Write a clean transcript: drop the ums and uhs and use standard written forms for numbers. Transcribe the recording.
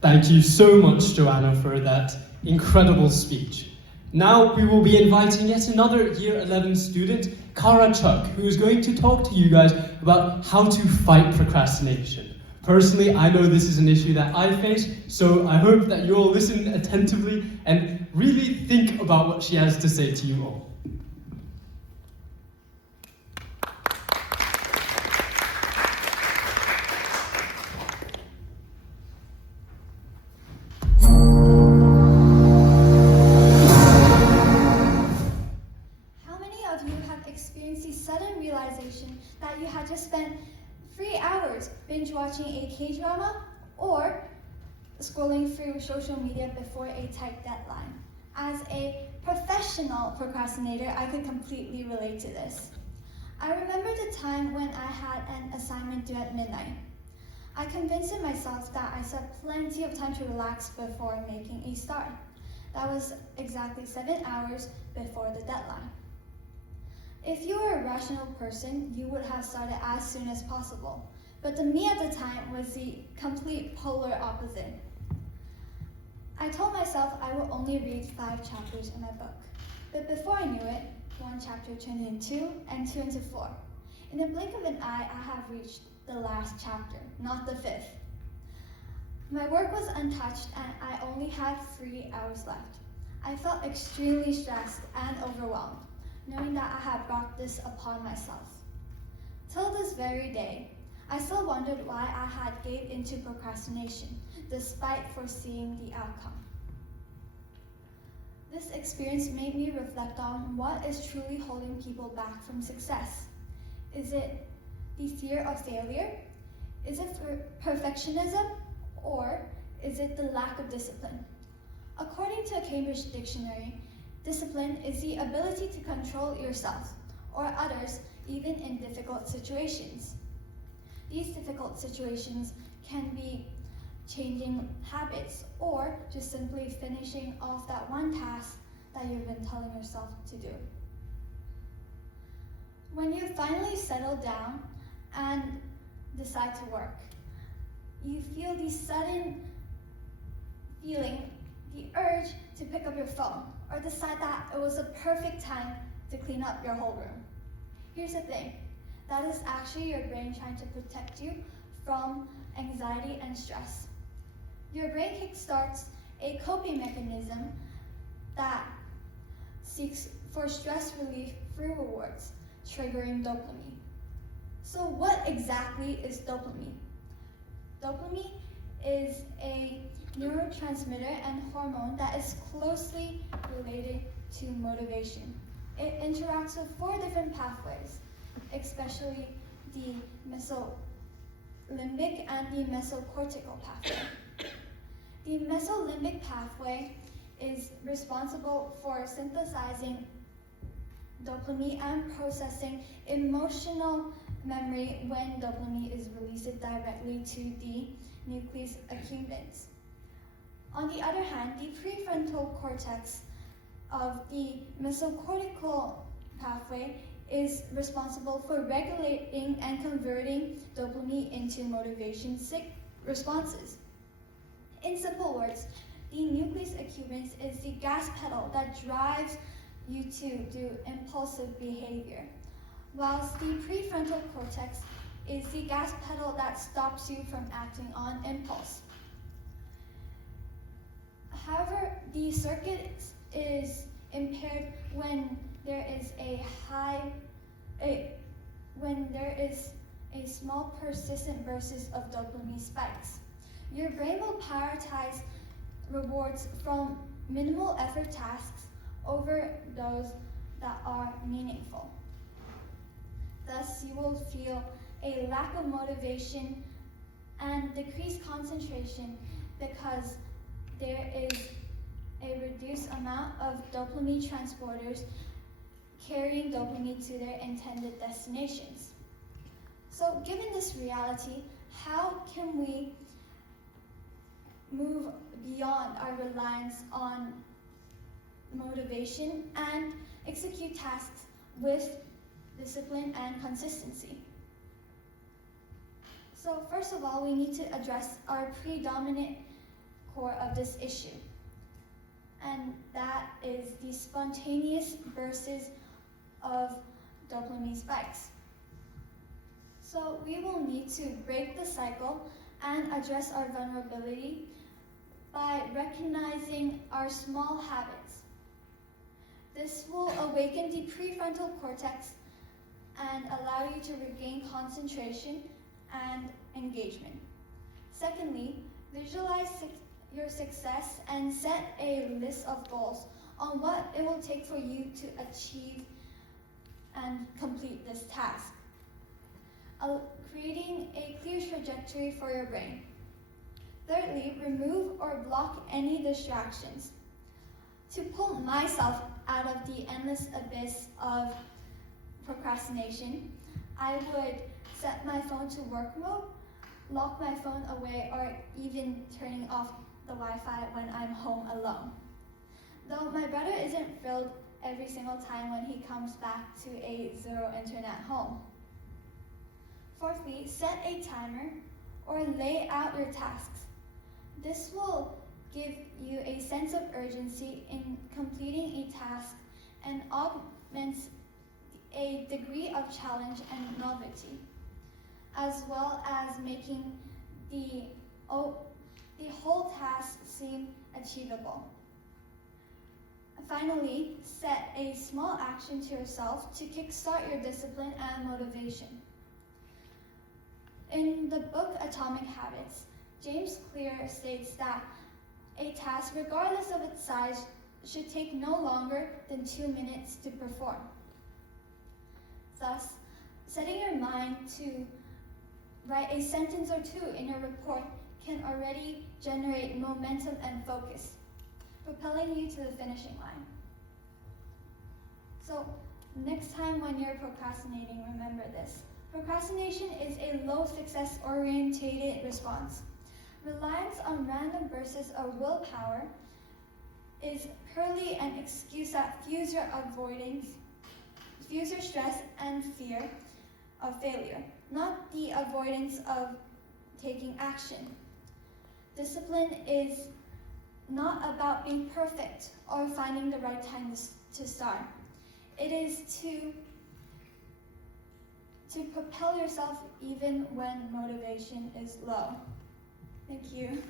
Thank you so much, Joanna, for that incredible speech. Now we will be inviting yet another Year 11 student, Cara Cheuk, who is going to talk to you guys about how to fight procrastination. Personally, I know this is an issue that I face, so I hope that you all listen attentively and really think about what she has to say to you all. That you had just spent 3 hours binge watching a K-drama or scrolling through social media before a tight deadline. As a professional procrastinator, I could completely relate to this. I remember the time when I had an assignment due at midnight. I convinced myself that I still had plenty of time to relax before making a start. That was exactly 7 hours before the deadline. If you were a rational person, you would have started as soon as possible. But the me at the time was the complete polar opposite. I told myself I would only read 5 chapters in my book. But before I knew it, 1 chapter turned into 2, and 2 into 4. In the blink of an eye, I have reached the last chapter, not the 5th. My work was untouched, and I only had 3 hours left. I felt extremely stressed and overwhelmed, knowing that I had brought this upon myself. Till this very day, I still wondered why I had gave into procrastination, despite foreseeing the outcome. This experience made me reflect on what is truly holding people back from success. Is it the fear of failure? Is it perfectionism? Or is it the lack of discipline? According to a Cambridge dictionary, discipline is the ability to control yourself or others, even in difficult situations. These difficult situations can be changing habits or just simply finishing off that one task that you've been telling yourself to do. When you finally settle down and decide to work, you feel the sudden feeling, the urge to pick up your phone or decide that it was a perfect time to clean up your whole room. Here's the thing, that is actually your brain trying to protect you from anxiety and stress. Your brain kickstarts a coping mechanism that seeks for stress relief through rewards, triggering dopamine. So what exactly is dopamine? Dopamine is a neurotransmitter and hormone that is closely related to motivation. It interacts with 4 different pathways, especially the mesolimbic and the mesocortical pathway. The mesolimbic pathway is responsible for synthesizing dopamine and processing emotional memory when dopamine is released directly to the nucleus accumbens. On the other hand, the prefrontal cortex of the mesocortical pathway is responsible for regulating and converting dopamine into motivation responses. In simple words, the nucleus accumbens is the gas pedal that drives you to do impulsive behavior, whilst the prefrontal cortex is the gas pedal that stops you from acting on impulse. However, the circuit is impaired when there is a small persistent bursts of dopamine spikes. Your brain will prioritize rewards from minimal effort tasks over those that are meaningful. Thus, you will feel a lack of motivation and decreased concentration because there is a reduced amount of dopamine transporters carrying dopamine to their intended destinations. So, given this reality, how can we move beyond our reliance on motivation and execute tasks with discipline and consistency? So first of all, we need to address our predominant core of this issue. And that is the spontaneous bursts of dopamine spikes. So we will need to break the cycle and address our vulnerability by recognizing our small habits. This will awaken the prefrontal cortex and allow you to regain concentration and engagement. Secondly, visualize your success and set a list of goals on what it will take for you to achieve and complete this task. Creating a clear trajectory for your brain. Thirdly, remove or block any distractions. To pull myself out of the endless abyss of procrastination, I would set my phone to work mode, lock my phone away, or even turning off the Wi-Fi when I'm home alone. Though my brother isn't thrilled every single time when he comes back to a zero internet home. Fourthly, set a timer or lay out your tasks. This will give you a sense of urgency in completing a task and augments a degree of challenge and novelty, as well as making the whole task seem achievable. Finally, set a small action to yourself to kickstart your discipline and motivation. In the book Atomic Habits, James Clear states that a task, regardless of its size, should take no longer than 2 minutes to perform. Thus, setting your mind to write a sentence or two in your report can already generate momentum and focus, propelling you to the finishing line. So, next time when you're procrastinating, remember this. Procrastination is a low success orientated response. Reliance on random bursts of willpower is purely an excuse that fuels your stress and fear of failure, not the avoidance of taking action. Discipline is not about being perfect or finding the right time to start. It is to propel yourself even when motivation is low. Thank you.